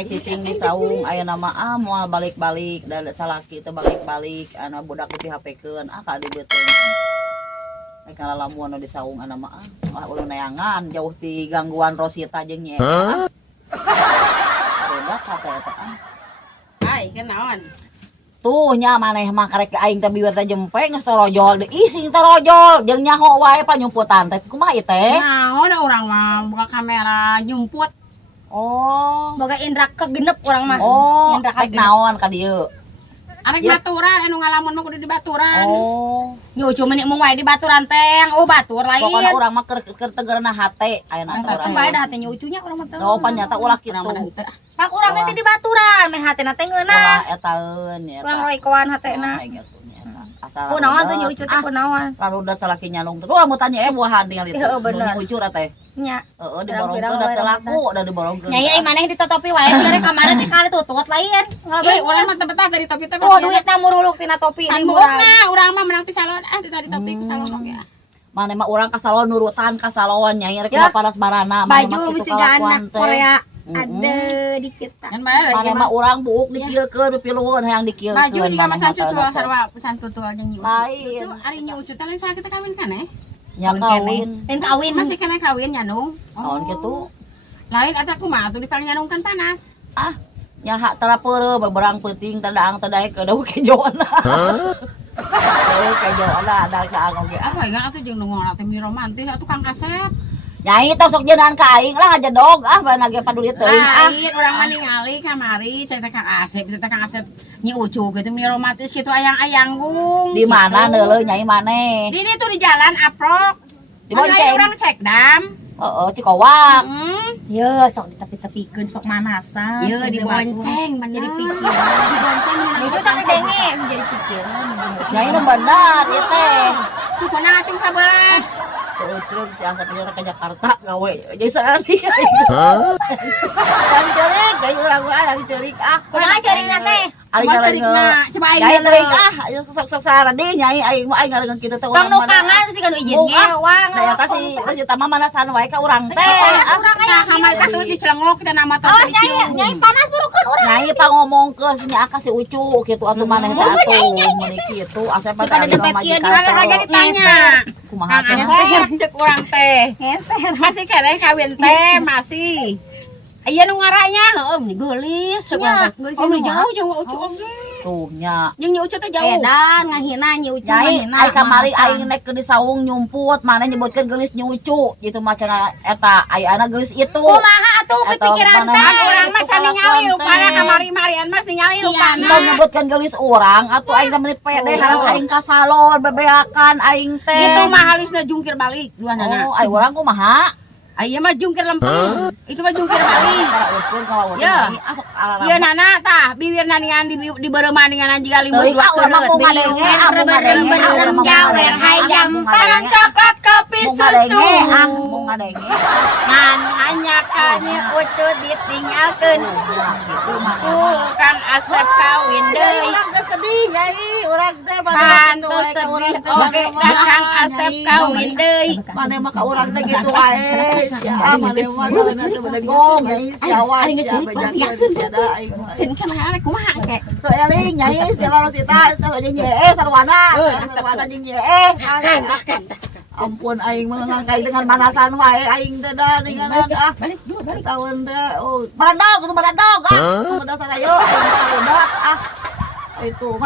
teh cicing di saung aya nama moal balik-balik da salaki teh balik-balik anu budak dipihapikeun ka dibeuteuh. Ai kala lamun anu di saung anu mah ulun neangan jauh ti gangguan Rosita jeung Nyi. Budak ka teh eta. Ai kenaon? Tuh nya maneh mah karek aing teh bibir teh jempek geus torojol deui sing torojol jeung nyaho wae panyumputan teh kumaha ieu teh? Naon da urang mah buka kamera nyumput. Oh, boga indra kegenep urang mah. oh, Indra rek kegenep. naon ka dieu? Arek baturan anu ngalamun mah kudu di baturan. Oh, Nyucu menik mung wae di baturan teh, oh batur lain. pokoknya urang mah keur tegeurna hate ayeuna teh urang. Bae dah hate nyucunya urang mah teh. Oh, panyata ulah kitu. Pak urang teh di baturan, meh hatena teh ngeunah. Ulah etaeun ya. Urang roy koan hatena. Asal Kunaon tuh nyucu teh kunaon? lalu udah salaki nyalung teh. Ulah mau tanya buahan ningali teh. Heeh, bener. Ngucur teh. Nya. Heeh, diborongkeun da teu laku, da diborongkeun. Nyai ai maneh ditotopi wae dari kamana teh kali tutut lain. Ih, urang mah teu betah dari topi teh. Oh, duitna muruluk tina topi Pan di buukna urang mah menang ti salon tadi topi ku salon oge. Mana mah urang ka salon nurutan ka salon nyai rek Ya. panas barana. baju misi anak Korea. Ada dikit. Kan bae Mana mah urang buuk dikieukeun pipilueun hayang dikieukeun. baju juga mah can cucu teh. sarua pesan tutul jeung nyucu. Lain. Cucu ari nyucu teh lain saha kita kawin kan Nya kawin. Dan kawin Masih kena kawin nyanung. Naon kitu? Lain eta kumaha atuh dipaling nyanungkan panas. Ah, nya hak terapeureuh beberang peuting tadaang teh daek keudeuh kejoana. Keudeuh kejoana ada daang oge. Apa ya atuh jeung nu ngora teh mi romantis atuh Kang Kasep. Nyai tos sok jeunaan ka aing lah jedog bae nage paduli teuing Lain urang mah ningali kamari cek teh Kang Asep itu teh Kang Asep nyi ucu gitu mi romantis gitu ayang-ayang gung. Di mana neuleuh nyai maneh? Di ditu di jalan aprok. Di bonceng. Urang cek dam. Heeh, Cikowang. ya sok ditepi-tepikeun sok manasan. Iya di bonceng bener. Jadi pikir. Di bonceng Itu tak denge jadi pikiran. Nyai nu bener ieu teh. Cukuna acung sabelah. Terus si Asep jeung ke Jakarta gawe. Jadi sarani. Kan ceurik, gawe urang mah yang ceurik ah. Kumaha ceurigna teh? Aing Mau ngarengeun. cerikna, coba aing Nyai ngeuleuh. teuing ah, aya sok-sok sarani nyai aing mah aing ngarengeun kitu teh Tong nukangan sih kan izin ngewang. Da eta si Rosita mah manasan wae ka urang teh. Nah, kamar kita tuh dicelengok kita nama teh. Oh nyai panas burukan urang. Nyai pangomongkeun nya aka si Ucu kitu atuh maneh teh atuh mun kitu Asep mah Pada teh dempet mah ieu majikan Kalau lagi ditanya. kumaha teh. Asep cek urang teh. Ngeser. Masih kere kawin teh masih. Iya nu ngaranya heueuh meni geulis cek urang teh. Oh meni jauh jeung ucu oge. Tuh nya. Jeung nyi ucu teh jauh. Edan ngahina nyi ucu Nyai ngahina. ai kamari aing nek ke di saung nyumput maneh nyebutkeun geulis nyucu gitu macana eta aya ana geulis itu. Kumaha atuh pikiran teh? Kan urang mah can ningali rupana kamari marian mah ningali rupana. Tong nyebutkeun geulis urang atuh aing mah pede harus aing ka salon bebeakan aing teh. Itu mah halusna jungkir balik dua nana. Oh, ai urang kumaha? Aya mah jungkir lempeng. Itu mah jungkir balik. Ya. Iya nana tah bibirna ningan di beureuman ningan jiga limbah Teuing dua ah urang mah mau ngadenge, Berem berem jawer hayam Parang coklat kopi susu. Mau ngadenge. Ngan hanya kani ucu ditinggalkeun. Kang Asep kawin deui. Urang teh sedih nyai, urang teh Pantos sedih oge da Kang Asep kawin deui. Maneh mah ka urang teh gitu wae. Ya maneh mah teh bedegong nyai siawan. Ari ngecerik banyak siada aing mah. Keun kamana kumaha ke? Tuh eling nyai si Rosita jeung sarwana. Sarwana jeung ampun aing mah ngangkai dengan manasan wae aing teh da ninganan ah. Balik dulu balik. Tahun teh oh marandog ah. Udah sarayo udah ah. Itu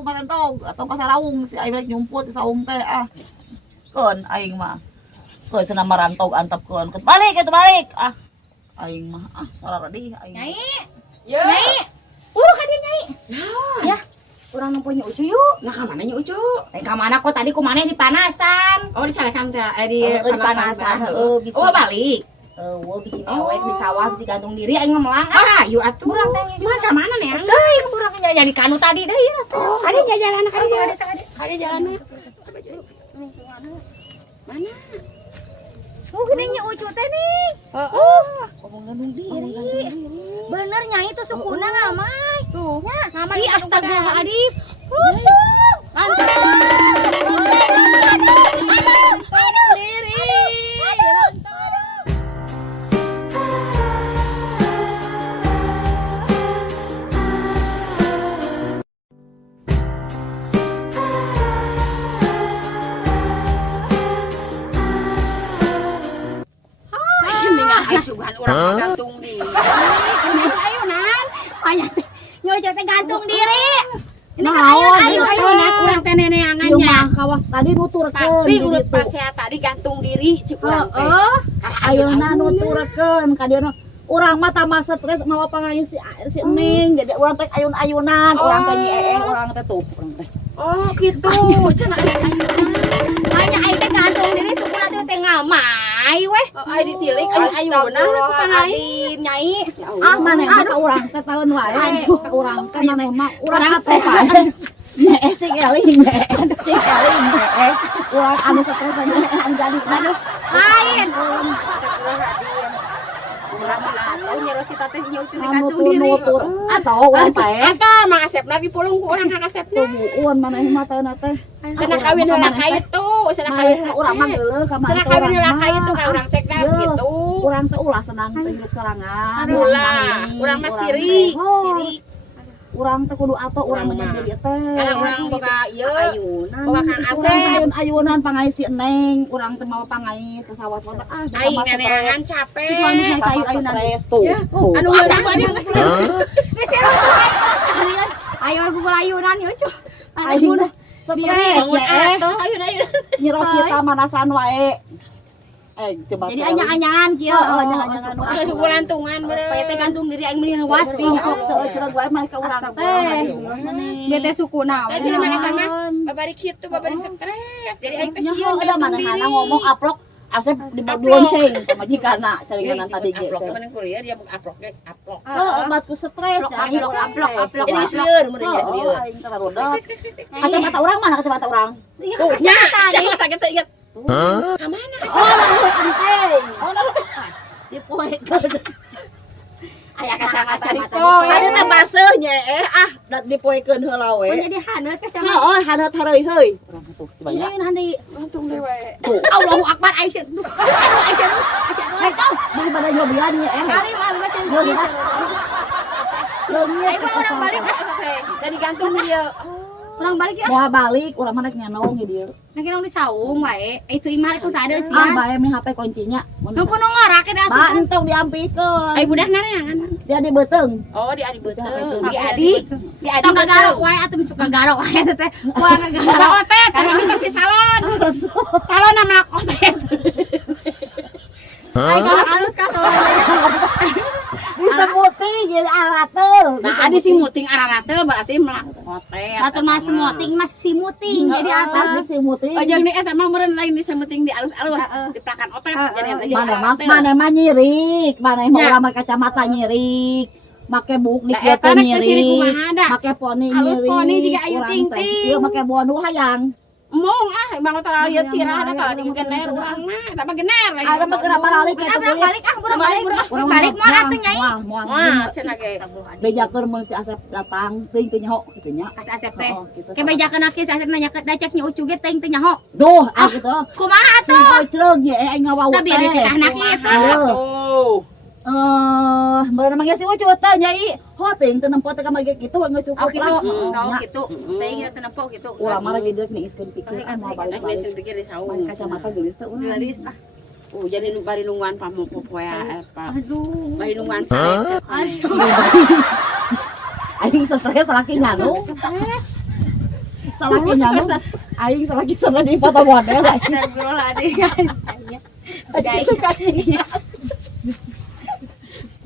marandog atau pasaraung si aing nyumput di saung teh ah. Keun aing mah. Keun cenah marantog antepkeun. Balik ah. Aing mah ah salah deui aing. Nyai. Yo. Nyai. Urang ka dieu nyai. Ya. Urang nemponya ucu yuk. Nah ka mana nya ucu? Ka mana kok tadi kumaneh dipanasan. Oh dicalekan teh di Panasan heeh bisa. Oh balik. Eueuh bisi mewek di sawah bisi gantung diri aing memelang. Ah, ayo atuh. Urang teh Mah ka mana nih? Deui urang jadi kanu tadi deui atuh. Oh, ada jalan ada jalan. Mana? Oh, gedenya ucu teh nih. Oh. Ngomong gantung diri. Bener nyai tuh sukuna ngamai. Tuh. Ya, Ngamai ih anu astaga badan. Adip. Untung. Mantap. Diri. gantung diri. Ini kan Naon, Ayo nah kurang teh Ieu neneangannya. mah kawas tadi nuturkeun. Pasti urut pas ya tadi gantung diri cik urang teh. Ayeuna nuturkeun ka dieu urang mah tambah stres mawa pangayu si Neng. Jadi urang teh ayun-ayunan, urang teh nyeeng, urang teh tuh. Oh gitu. Cenah Banyak aing teh gantung diri sukuna teh teh ngamai weh. ai ditilik ayuna Astagfirullahaladzim, Nyai. Ah maneh mah ka urang teh taeun wae. Ka urang teh maneh mah urang teh nyee sing eling urang anu stres anu jadi aduh Lain. urang mah atuh nyeros si tateh nyeut teh anu gantung diri. nutur atau urang teh Eta Mang Asepna dipulung ku urang Kang Asepna. tubuun maneh mah teh teh Cenah kawin heula ka itu, cenah kawin maneh urang mah geuleuh ka maneh cenah kawin heula ka itu ka urang cekna Geuleuh. gitu. Urang teh ulah senang teh hidup sorangan Urang mah sirik. sirik urang teh kudu ato urang Urang mah mah. jadi teh Karena urang boga ieu Ayunan. boga Kang urang Asep. ayun-ayunan pangais si Neng urang teh mau pangais ke sawah teh Aing neneangan capek. ayun-ayunan tuh Anu Oh, heula sama dia geus. Geus ya. Ayo aku melayunan ya, Cu. aing teh stres Bangun ya atuh ayeuna nyeros kita manasan wae coba Jadi anyangan kieu. anyangan Anu suku lantungan Paya teh beureum. gantung diri aing meuli waspi. sok seueur wae mah ka urang teh Dia teh sukuna. Tadi mana mah babari kitu babari stres. Jadi aing teh nya sieun ada mana hana ngomong aplok Asep di bonceng sama jikana caringan tadi gitu. Mana kuliah dia mau aplok ge aplok. Batu stres Aplok. Ini sieun mun nya sieun. Aing teh rodak. Kacamata urang mana kacamata urang? Tuh nya kacamata kita ingat. Amana? Oh, lalu penting. Oh, lalu. Dipoekeun. Aya kacamata di Tadi teh baseuh nya da dipoekeun heula we. Oh, jadi haneut kacamata. Heeh, haneut hareuy heuy. Urang tuh coba ya. Lain handi. untung dewe. Allahu Akbar Aisyah. Bagi pada nyobian nya Kali mah geus Nyobian. Aing mah orang balik. Jadi gantung dia. Orang balik ya. Moal balik urang mah rek nyanong di dieu. Nah, kira di saung wae. Itu imah ku sadeu sih. Bae mi HP kuncinya. Nu kudu ngorake da Ba entong diampikeun. Ai budak nareangan. Dia di beuteng. Oh di adi beuteuh. Di Di adi. Di adi Tong garok wae atuh suka garok wae teh. Wah Ada garok. otet, tadi kita di salon. Salon nama otet. Ai garok alus ka salon. Disebutin jadi aratel. Nah, adi si muting araratel berarti melak otet. Batur mas muting mas si muting jadi atas. Disebutin. Oh jeung di eta mah meureun lain disemuting di alus-alus. Heeh. Di pelakan otet jadi Mana mas, mana mah nyirik, mana mah Ya. urang make kacamata nyirik, make buk di Da kieu eta teh nek teh sirik nyirik, kumaha da. make poni Halus nyirik. poni juga ayu urang ting teh. ting. Ieu make bondu hayang. Mong bang tara lihat sirah da tara digener urang mah eta mah gener lagi. Ada mah geura balik Kita berang balik berang balik. Berang balik mau atuh nyai. Wah, cenah ge. Bejakeun mun si Asep datang teuing teu nyaho kitu nya. Kas Asep teh. Heeh, kitu. Ke bejakeun aki Asep nanya ke daceknya ucu ge teuing teu nyaho. Duh, gitu. Kumaha Si atuh? Hocrog ye aing ngawawut Da biar teh. dititah na kitu. Tuh. Bener mah si Ucu teh nyai. Hoting teu nempo teh ka mage kitu we Oh cukup gitu. lah. Oh Nya. gitu. Teuing kita nempo gitu. Urang mah lagi deuk niiskeun pikiran mau Nek balik-balik. geus pikir di saung. Main kacamata geulis teh urang. Gelis ah. Oh, jadi bari nungguan pamopopoya apa. Aduh. Bari nungguan. Aing stres laki nyanu. Salaki nyanu. Aing salaki sana di foto model. Astagfirullahaladzim guys. Guys.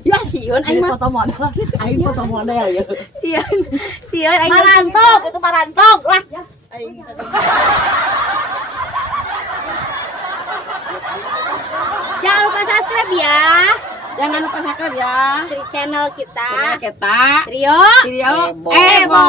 Ya sieun Aing aing mah. foto model. Aing foto model ya. Tieun. Tieun aing Marantok, itu marantok lah. Aing Jangan lupa subscribe ya. Jangan lupa subscribe ya. Di channel kita. Kita Trio Trio Ebo.